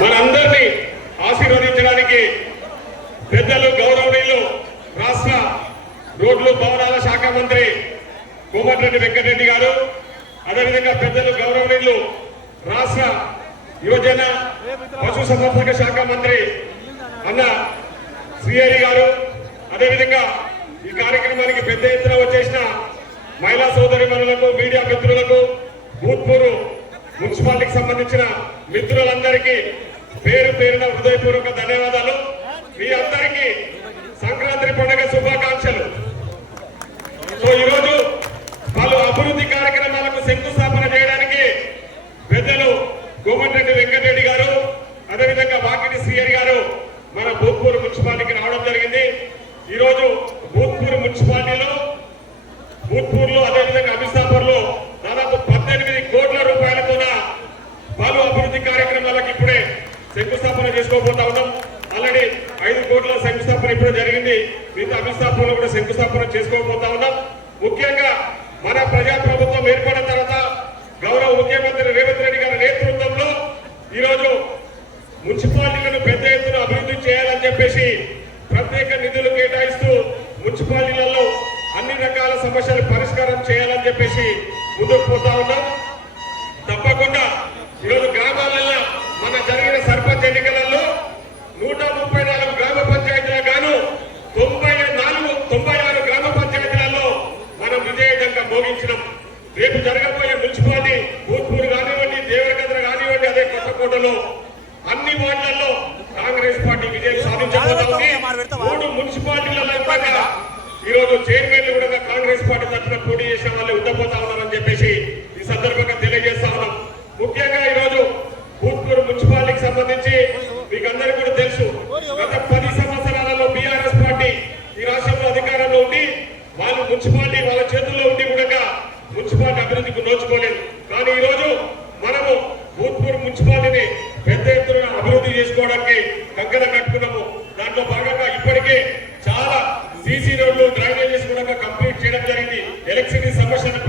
మనందరినీ ఆశీర్వదించడానికి పెద్దలు గౌరవనీయులు రాష్ట్ర రోడ్లు భవనాల శాఖ మంత్రి కోమటిరెడ్డి వెంకటరెడ్డి గారు, అదేవిధంగా పెద్దలు గౌరవనీయులు రాష్ట్ర యువజన పశుసంవర్ధక శాఖ మంత్రి అన్న శ్రీహరి గారు, అదేవిధంగా ఈ కార్యక్రమానికి పెద్ద ఎత్తున వచ్చేసిన మహిళా సోదరిమణులకు, మీడియా మిత్రులకు, భూత్పూరు మున్సిపాలిటీకి సంబంధించిన మిత్రులందరికీ పేరు పేరున హృదయపూర్వక ధన్యవాదాలు. మీ అందరికీ సంక్రాంతి పండుగ శుభాకాంక్షలు. సో ఈరోజు పలు అభివృద్ధి కార్యక్రమాలకు శంకుస్థాపన చేయడానికి పెద్దలు కోమటిరెడ్డి వెంకటరెడ్డి గారు, అదేవిధంగా వాకిటి శ్రీహరి గారు మన భూత్పూర్ మున్సిపాలిటీకి రావడం జరిగింది. ఈరోజు భూత్పూర్ మున్సిపాలిటీలో భూత్పూర్లో అదేవిధంగా అమిస్తాపూర్లో దాదాపు 18 కోట్ల రూపాయలతోన పలు అభివృద్ధి కార్యక్రమాలకు ఇప్పుడే శంకుస్థాపన చేసుకోబోతా ఉన్నాం. ఆల్రెడీ 5 కోట్ల శంకుస్థాపన ఇప్పుడు జరిగింది. మిగతా అమిస్తాపూర్లో కూడా శంకుస్థాపన చేసుకోబోతా ఉన్నాం. ముఖ్యంగా మన ప్రజా ప్రభుత్వం ఏర్పడిన తర్వాత గౌరవ ముఖ్యమంత్రి రేవంత్ రెడ్డి గారి నేతృత్వంలో ఈరోజు మున్సిపాలిటీలను పెద్ద ఎత్తున అభివృద్ధి చేయాలని చెప్పేసి ప్రత్యేక నిధులు కేటాయిస్తూ మున్సిపాలిటీలలో అన్ని రకాల సమస్యలు పరిష్కారం చేయాలని చెప్పేసి ముందుకు పోతా ఉన్నాం. తప్పకుండా ఈరోజు గ్రామాలలో మన జరిగిన సర్పంచ్ ఎన్నికలలో 134 గ్రామ పంచాయతీలకు గాను 96 గ్రామ పంచాయతీలలో మనం విజయవంతంగా మోగించినాం. రేపు జరగబోయే మున్సిపాలిటీ భూత్పూర్ కానివ్వండి, దేవరకద్ర కానివ్వండి, అదే కొత్తకోటలో అన్ని వార్డులలో కాంగ్రెస్ పార్టీ విజయం సాధించబోతోంది. 3 మున్సిపాలిటీలలో ఈరోజు చైర్మన్లు కూడా కాంగ్రెస్ పార్టీ తరఫున పోటీ చేసిన వాళ్ళు ఉండబోతా ఉన్నారని చెప్పేసి ఈ సందర్భంగా తెలియజేస్తా ఉన్నాం. ముఖ్యంగా ఈరోజు భూత్పూర్ మున్సిపాలిటీకి సంబంధించి మీకు అందరికీ కూడా తెలుసు, గత 10 సంవత్సరాలలో బీఆర్ఎస్ పార్టీ ఈ రాష్ట్రంలో అధికారంలో ఉండి వాళ్ళు మున్సిపాలిటీ వాళ్ళ చేతుల్లో ఉండి కూడా మున్సిపాలిటీ అభివృద్ధికి నోచుకోలేదు. కానీ ఈ రోజు మనము భూత్పూర్ మున్సిపాలిటీని పెద్ద ఎత్తున అభివృద్ధి చేసుకోవడానికి కంకణం కట్టుకున్నాము. దాంట్లో భాగంగా ఇప్పటికే చాలా సీసీ రోడ్లు, డ్రైనేజెస్ కూడా కంప్లీట్ చేయడం జరిగింది. ఎలక్ట్రిసిటీ సమస్యను